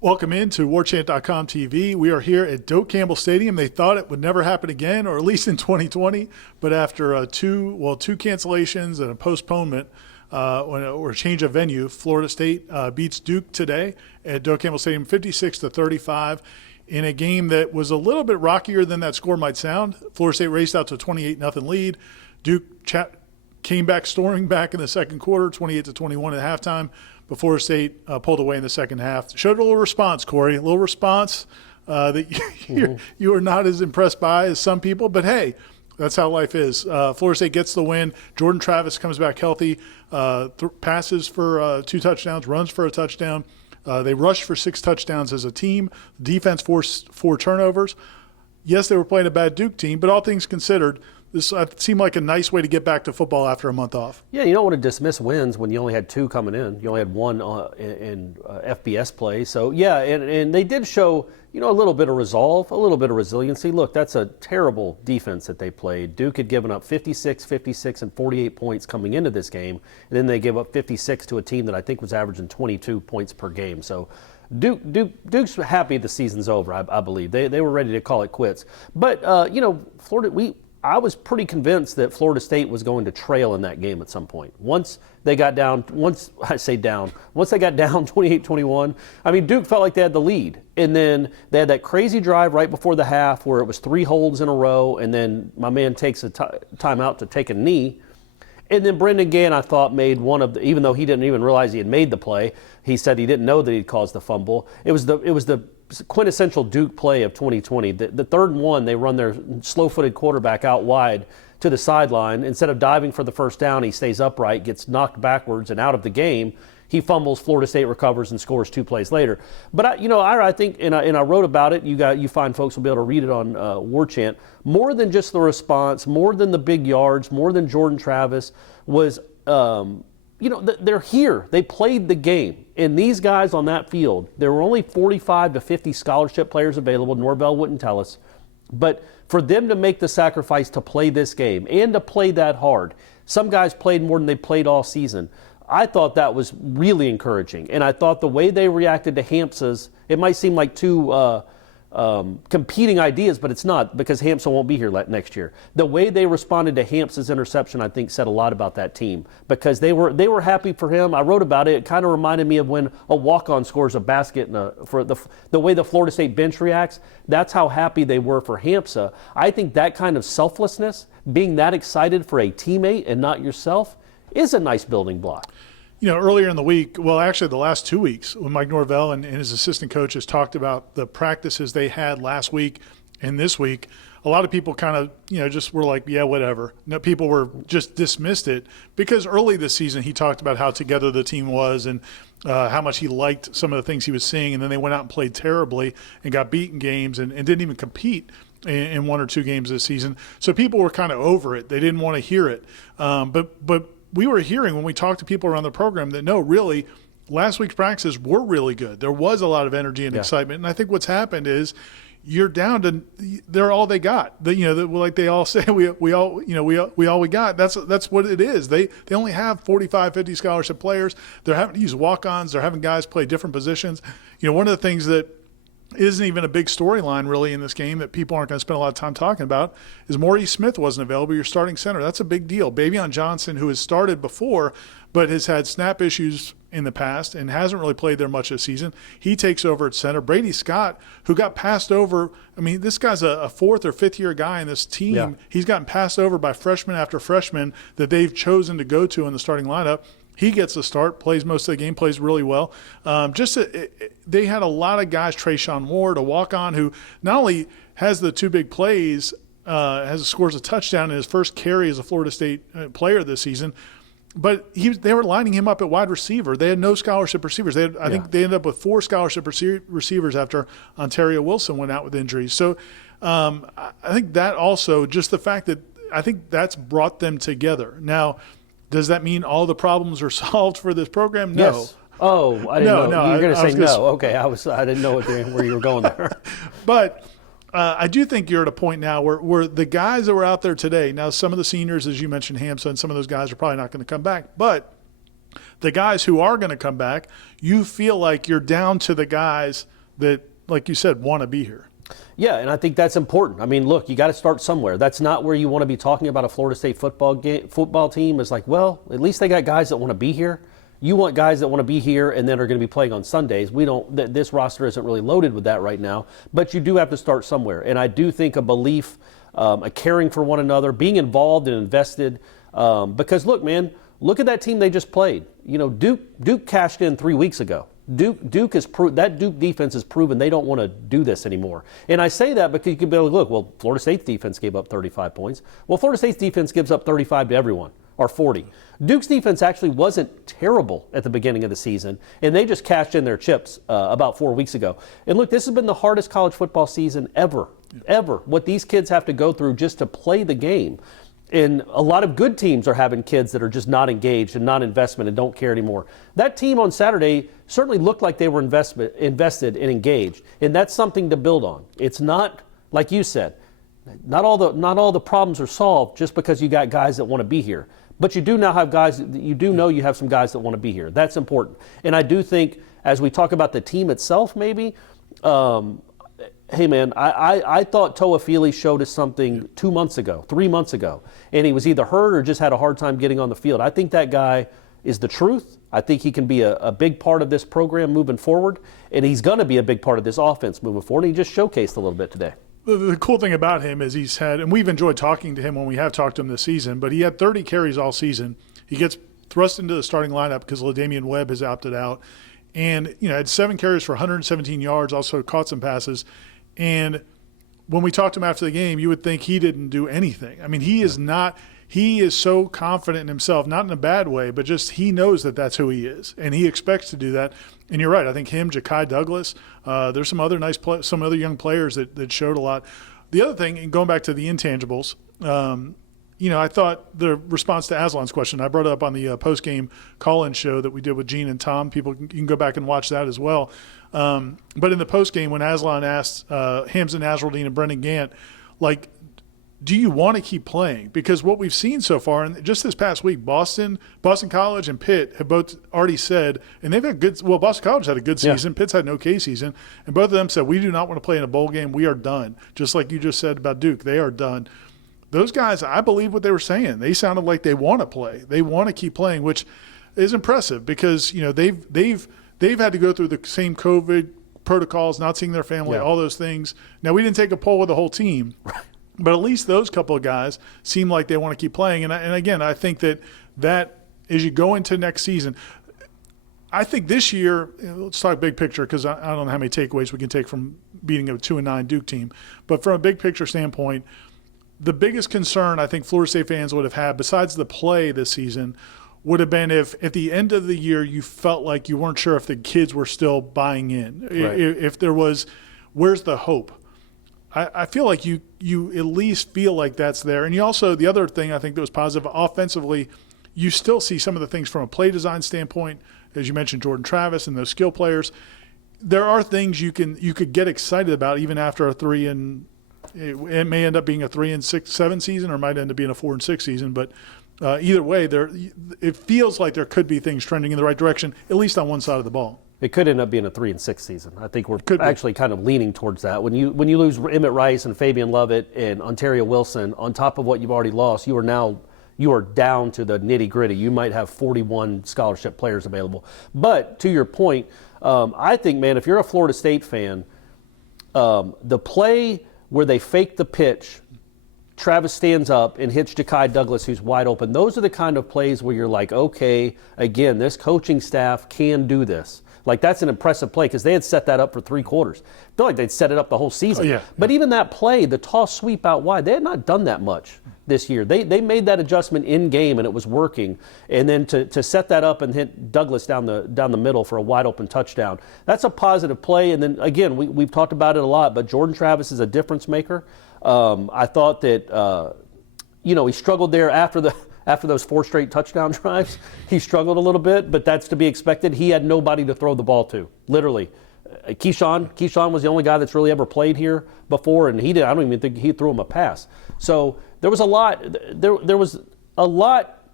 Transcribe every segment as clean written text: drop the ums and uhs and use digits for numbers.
Welcome into Warchant.com TV. We are here at Doak Campbell Stadium. They thought it would never happen again, or at least in 2020. But after two cancellations and a postponement or a change of venue, Florida State beats Duke today at Doak Campbell Stadium 56-35 in a game that was a little bit rockier than that score might sound. Florida State raced out to a 28-0 lead. Duke came back storming back in the second quarter, 28-21 at halftime. But Florida State pulled away in the second half. Showed a little response, Corey, a little response that you are not as impressed by as some people. But, hey, that's how life is. Florida State gets the win. Jordan Travis comes back healthy, passes for 2 touchdowns, runs for a touchdown. They rushed for 6 touchdowns as a team. Defense forced 4 turnovers. Yes, they were playing a bad Duke team, but all things considered, this seemed like a nice way to get back to football after a month off. Yeah, you don't want to dismiss wins when you only had 2 coming in. You only had 1 in FBS play. So, yeah, and they did show, a little bit of resolve, a little bit of resiliency. Look, that's a terrible defense that they played. Duke had given up 56, and 48 points coming into this game, and then they gave up 56 to a team that I think was averaging 22 points per game. So Duke's happy the season's over, I believe. They were ready to call it quits. But, Florida, I was pretty convinced that Florida State was going to trail in that game at some point. Once they got down 28-21, Duke felt like they had the lead. And then they had that crazy drive right before the half where it was 3 holds in a row, and then my man takes a timeout to take a knee. And then Brendan Gann, I thought, made one of the, even though he didn't even realize he had made the play, he said he didn't know that he'd caused the fumble. It was the quintessential Duke play of 2020. The third and 1, they run their slow-footed quarterback out wide to the sideline. Instead of diving for the first down, he stays upright, gets knocked backwards and out of the game. He fumbles, Florida State recovers and scores 2 plays later. But I think, and I wrote about it. You fine folks will be able to read it on Warchant. More than just the response, more than the big yards, more than Jordan Travis was. They're here. They played the game. And these guys on that field, there were only 45 to 50 scholarship players available. Norvell wouldn't tell us. But for them to make the sacrifice to play this game and to play that hard, some guys played more than they played all season. I thought that was really encouraging. And I thought the way they reacted to Hampsa's, it might seem like 2 competing ideas, but it's not, because Hampsa won't be here next year. The way they responded to Hampsa's interception, I think, said a lot about that team, because they were happy for him. I wrote about it. It kind of reminded me of when a walk-on scores a basket for the way the Florida State bench reacts. That's how happy they were for Hampsa. I think that kind of selflessness, being that excited for a teammate and not yourself, is a nice building block. Earlier in the week, well, actually the last 2 weeks, when Mike Norvell and his assistant coaches talked about the practices they had last week and this week, a lot of people kind of, just were like, yeah, whatever. No, people were just dismissed it, because early this season he talked about how together the team was and how much he liked some of the things he was seeing, and then they went out and played terribly and got beaten games and didn't even compete in 1 or 2 games this season. So people were kind of over it. They didn't want to hear it. But we were hearing when we talked to people around the program that, no, really, last week's practices were really good. There was a lot of energy and excitement. And I think what's happened is you're down to – they're all they got. Like they all say, we all we got. That's what it is. They only have 45, 50 scholarship players. They're having to use walk-ons. They're having guys play different positions. One of the things that isn't even a big storyline really in this game that people aren't going to spend a lot of time talking about is Maurice Smith wasn't available, your starting center. That's a big deal. Bavion Johnson, who has started before but has had snap issues in the past and hasn't really played there much this season, he takes over at center. Brady Scott, who got passed over, this guy's a 4th or 5th year guy in this team. Yeah. He's gotten passed over by freshman after freshman that they've chosen to go to in the starting lineup. He gets the start, plays most of the game, plays really well. They had a lot of guys, Trayshawn Ward, a walk-on, who not only has the 2 big plays, scores a touchdown in his first carry as a Florida State player this season, but they were lining him up at wide receiver. They had no scholarship receivers. I think they ended up with 4 scholarship receivers after Ontario Wilson went out with injuries. So I think that also, just the fact that I think that's brought them together. Now, does that mean all the problems are solved for this program? No. Yes. Oh, I didn't know. You were going to say no. Okay, I didn't know where you were going there. But I do think you're at a point now where the guys that were out there today, now some of the seniors, as you mentioned, Hampsa, and some of those guys are probably not going to come back, but The guys who are going to come back, you feel like you're down to the guys that, like you said, want to be here. Yeah, and I think that's important. I mean, look, you got to start somewhere. That's not where you want to be talking about a Florida State football team. It's like, well, at least they got guys that want to be here. You want guys that want to be here and then are going to be playing on Sundays. We don't. This roster isn't really loaded with that right now, but you do have to start somewhere. And I do think a belief, a caring for one another, being involved and invested. Because look, man, look at that team they just played. You know, Duke cashed in 3 weeks ago. Duke defense has proven they don't want to do this anymore. And I say that because you can be like, look, well, Florida State's defense gave up 35 points. Well, Florida State's defense gives up 35 to everyone, or 40. Duke's defense actually wasn't terrible at the beginning of the season, and they just cashed in their chips about 4 weeks ago. And look, this has been the hardest college football season ever. What these kids have to go through just to play the game. And a lot of good teams are having kids that are just not engaged and not investment and don't care anymore. That team on Saturday certainly looked like they were invested and engaged, and that's something to build on. It's not, like you said, not all the problems are solved just because you got guys that want to be here. But you do now have guys, you do know you have some guys that want to be here. That's important. And I do think as we talk about the team itself maybe, hey, man, I thought Toafili showed us something 2 months ago, 3 months ago, and he was either hurt or just had a hard time getting on the field. I think that guy is the truth. I think he can be a big part of this program moving forward, and he's going to be a big part of this offense moving forward. And he just showcased a little bit today. The cool thing about him is he's had, and we've enjoyed talking to him when we have talked to him this season, but he had 30 carries all season. He gets thrust into the starting lineup because LaDamian Webb has opted out, and had 7 carries for 117 yards, also caught some passes. And when we talked to him after the game, you would think he didn't do anything. I mean, he is so confident in himself, not in a bad way, but just he knows that that's who he is, and he expects to do that. And you're right. I think him, Ja'Kai Douglas, there's some other some other young players that showed a lot. The other thing, and going back to the intangibles, I thought the response to Aslan's question, I brought it up on the post-game call-in show that we did with Gene and Tom. You can go back and watch that as well. But in the post-game, when Aslan asked Hamza Nasruddin and Brendan Gant, like, do you want to keep playing? Because what we've seen so far, and just this past week, Boston College and Pitt have both already said, and they've had good – well, Boston College had a good season. Yeah. Pitt's had an okay season. And both of them said, we do not want to play in a bowl game. We are done. Just like you just said about Duke, they are done. Those guys, I believe what they were saying. They sounded like they want to play. They want to keep playing, which is impressive because, they've had to go through the same COVID protocols, not seeing their family, all those things. Now, we didn't take a poll with the whole team. Right. But at least those couple of guys seem like they want to keep playing. And again, I think that as you go into next season, I think this year, let's talk big picture because I don't know how many takeaways we can take from beating a 2-9 Duke team. But from a big picture standpoint, the biggest concern I think Florida State fans would have had, besides the play this season, would have been if at the end of the year you felt like you weren't sure if the kids were still buying in. Right. If there was, where's the hope? I feel like you at least feel like that's there. And you also, the other thing I think that was positive, offensively, you still see some of the things from a play design standpoint, as you mentioned, Jordan Travis and those skill players. There are things you could get excited about even after it may end up being a 3-6-7 season or it might end up being a 4-6 season. But either way, it feels like there could be things trending in the right direction, at least on one side of the ball. It could end up being a 3-6 season. I think we're actually kind of leaning towards that. When you lose Emmett Rice and Fabian Lovett and Ontario Wilson on top of what you've already lost, you are down to the nitty gritty. You might have 41 scholarship players available. But to your point, I think, man, if you're a Florida State fan, the play where they fake the pitch, Travis stands up and hits Ja'Kai Douglas, who's wide open. Those are the kind of plays where you're like, okay, again, this coaching staff can do this. Like, that's an impressive play because they had set that up for 3 quarters. I feel like they'd set it up the whole season. Oh, yeah. But even that play, the toss sweep out wide, they had not done that much this year. They made that adjustment in game and it was working. And then to set that up and hit Douglas down the middle for a wide open touchdown, that's a positive play. And then again, we've talked about it a lot, but Jordan Travis is a difference maker. I thought that he struggled there after those 4 straight touchdown drives. He struggled a little bit, but that's to be expected. He had nobody to throw the ball to, literally. Keyshawn was the only guy that's really ever played here before, and I don't even think he threw him a pass. So there was a lot. There was a lot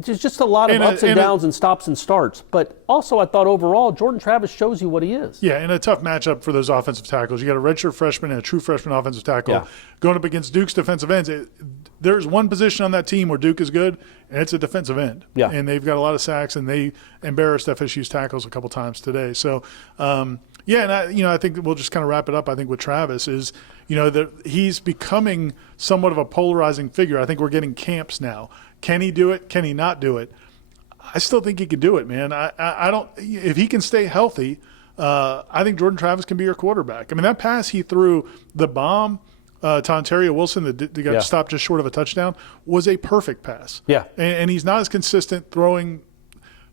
Just a lot of ups and downs and stops and starts. But also, I thought overall, Jordan Travis shows you what he is. Yeah, and a tough matchup for those offensive tackles. You got a redshirt freshman and a true freshman offensive tackle going up against Duke's defensive ends. There's one position on that team where Duke is good, and it's a defensive end. Yeah. And they've got a lot of sacks, and they embarrassed FSU's tackles a couple times today. So, and I think we'll just kind of wrap it up. I think with Travis is, that he's becoming somewhat of a polarizing figure. I think we're getting camps now. Can he do it? Can he not do it? I still think he could do it, man. I don't. If he can stay healthy, I think Jordan Travis can be your quarterback. I mean, that pass he threw, the bomb to Ontario Wilson that got stopped just short of a touchdown, was a perfect pass. Yeah, and he's not as consistent throwing,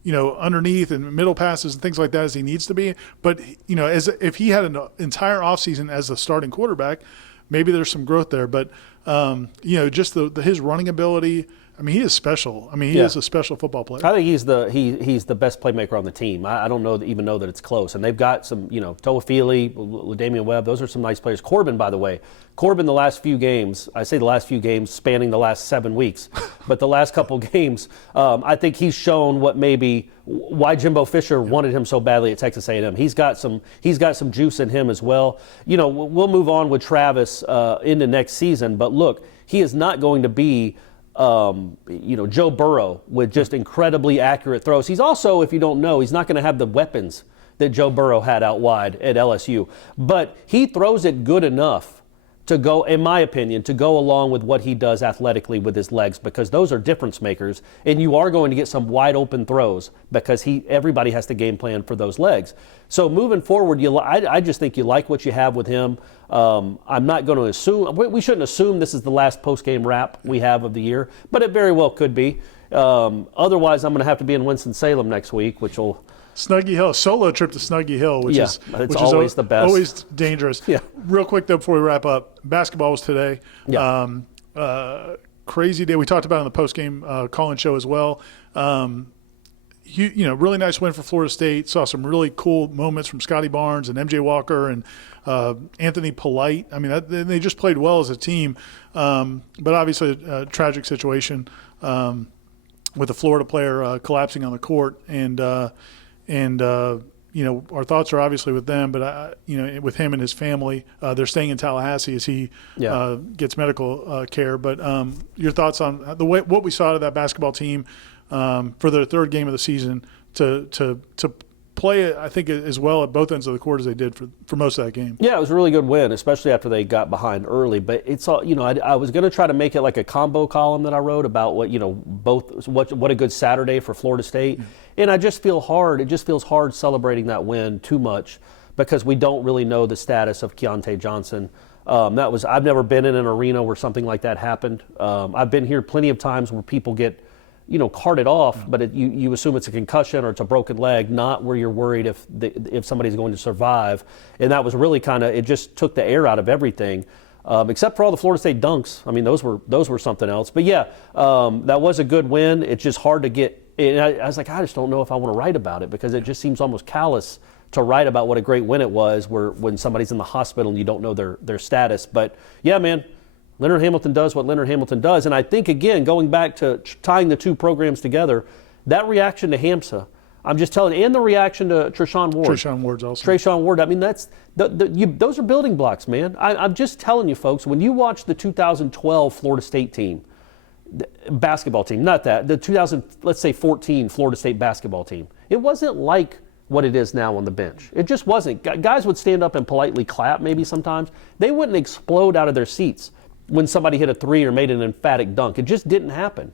underneath and middle passes and things like that as he needs to be. But if he had an entire offseason as the starting quarterback, maybe there's some growth there. But just his running ability. I mean, he is special. I mean, he is a special football player. I think he's the best playmaker on the team. I don't even know that it's close. And they've got some, Toafili, Damian Webb. Those are some nice players. Corbin, by the way. The last few games, I say the last few games spanning the last 7 weeks, but the last couple games, I think he's shown why Jimbo Fisher wanted him so badly at Texas A&M. He's got some juice in him as well. We'll move on with Travis into next season, but look, he is not going to be Joe Burrow with just incredibly accurate throws. He's also, if you don't know, he's not going to have the weapons that Joe Burrow had out wide at LSU. But he throws it good enough to go, in my opinion, to go along with what he does athletically with his legs, because those are difference makers, and you are going to get some wide open throws because everybody has to game plan for those legs. So moving forward, I just think you like what you have with him. I'm not going to assume, we shouldn't assume this is the last post-game wrap we have of the year, but it very well could be. Otherwise, I'm going to have to be in Winston-Salem next week, which will... Snuggy Hill, solo trip to Snuggy Hill, which is always the best. Always dangerous. Yeah. Real quick, though, before we wrap up, basketball was today. Yeah. Crazy day. We talked about it on the post-game call-in show as well. Really nice win for Florida State. Saw some really cool moments from Scotty Barnes and MJ Walker and Anthony Polite. I mean, they just played well as a team. But obviously a tragic situation with a Florida player collapsing on the court. And our thoughts are obviously with them, but with him and his family. They're staying in Tallahassee as he gets medical care. But your thoughts on what we saw out of that basketball team for their third game of the season to play it, I think, as well at both ends of the court as they did for most of that game. Yeah, it was a really good win, especially after they got behind early. But it's all, I was going to try to make it like a combo column that I wrote about what a good Saturday for Florida State. And I just feel hard. It just feels hard celebrating that win too much because we don't really know the status of Keontae Johnson. I've never been in an arena where something like that happened. I've been here plenty of times where people get carted off, but you assume it's a concussion or it's a broken leg, not where you're worried if somebody's going to survive. And that was really it just took the air out of everything, except for all the Florida State dunks. I mean, those were something else. But yeah, that was a good win. It's just hard to get. And I was like, I just don't know if I want to write about it because it just seems almost callous to write about what a great win it was when somebody's in the hospital and you don't know their status. But yeah, man. Leonard Hamilton does what Leonard Hamilton does. And I think, again, going back to tying the two programs together, that reaction to Hamsa, I'm just telling you, and the reaction to Treshaun Ward. Treshaun Ward's also. Treshaun Ward, I mean, those are building blocks, man. I'm just telling you, folks, when you watch the 2012 Florida State team, basketball team, not that, the 2014 Florida State basketball team, it wasn't like what it is now on the bench. It just wasn't. Guys would stand up and politely clap maybe sometimes. They wouldn't explode out of their seats when somebody hit a three or made an emphatic dunk. It just didn't happen.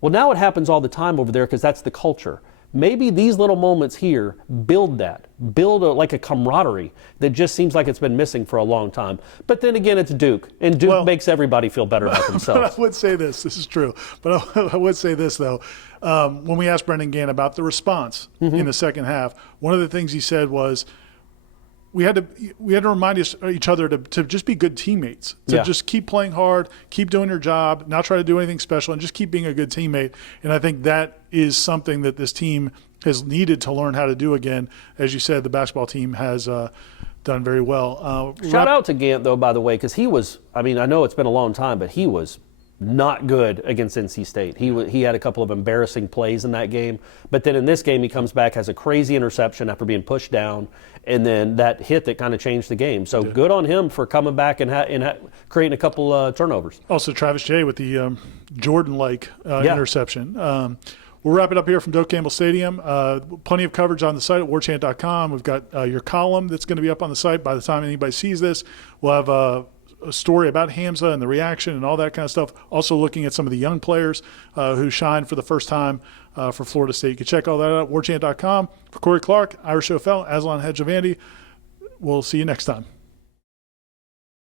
Well, now it happens all the time over there because that's the culture. Maybe these little moments here build like a camaraderie that just seems like it's been missing for a long time. But then again, it's Duke, and Duke makes everybody feel better about themselves. But I would say this is true, but I would say this, though. When we asked Brendan Gann about the response in the second half, one of the things he said was, we had to remind each other to just be good teammates, to just keep playing hard, keep doing your job, not try to do anything special, and just keep being a good teammate. And I think that is something that this team has needed to learn how to do again. As you said, the basketball team has done very well. Shout out to Gant, though, by the way, because he was, I mean, I know it's been a long time, but he was not good against NC State. He had a couple of embarrassing plays in that game, but then in this game he comes back, has a crazy interception after being pushed down, and then that hit that kind of changed the game. So good on him for coming back and creating a couple turnovers. Also, Travis Jay with the Jordan-like interception. We'll wrap it up here from Doak Campbell Stadium. Plenty of coverage on the site at warchant.com. We've got your column that's going to be up on the site by the time anybody sees this. We'll have a story about Hamza and the reaction and all that kind of stuff. Also looking at some of the young players who shined for the first time for Florida State. You can check all that out at warchant.com. For Corey Clark, Irish O'Fell, Aslan Hedgevandi, we'll see you next time.